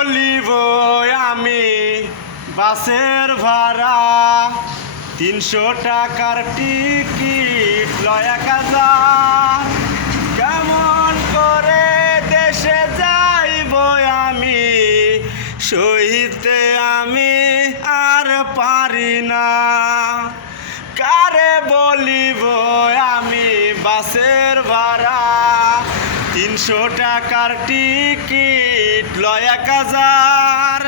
বলিব আমি বাসের ভাড়া 300 টাকার টিকিট লয় 1000। কেমন করে দেশে যাইব আমি সইতে আমি আর পারি না। কারে বলিব আমি বাসের ভাড়া 300 টাকার টিকিট লয় 1000।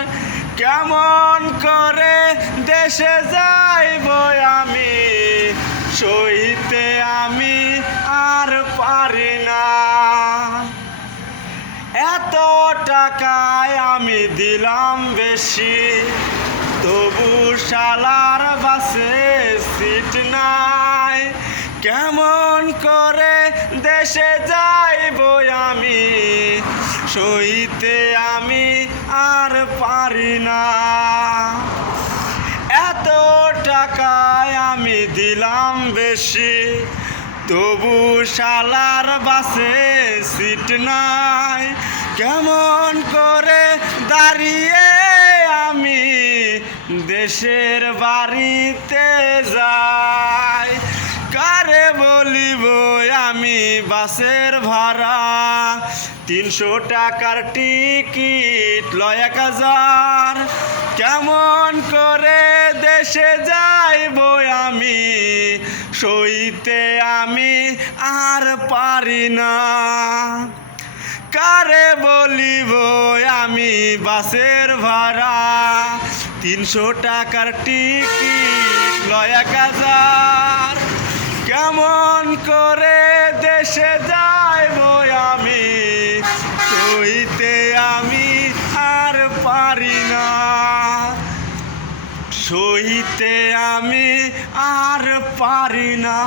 কেমন করে দেশে যাইব আমি সইতে আমি আর পারি না। এত টাকায় আমি দিলাম বেশি, তবু শালার বাসে সিট নাই। কেমন করে দেশে যাইব আমি সইতে আমি আর পারি না। এত টাকায় আমি দিলাম বেশি, তবু শালার বাসে সিট নাই। কেমন করে দাঁড়িয়ে আমি দেশের বাড়িতে যাই। কারে বলিব আমি বাসের ভাড়া 300 টাকার টিকিট লয় 1000। কেমন করে দেশে যাইব আমি সইতে আমি আর পারি না। কারে বলিব আমি বাসের ভাড়া 300 টাকার টিকিট লয় 1000। কেমন করে দেশে যাইব আমি সইতে আমি আর পারি না। সইতে আমি আর পারি না।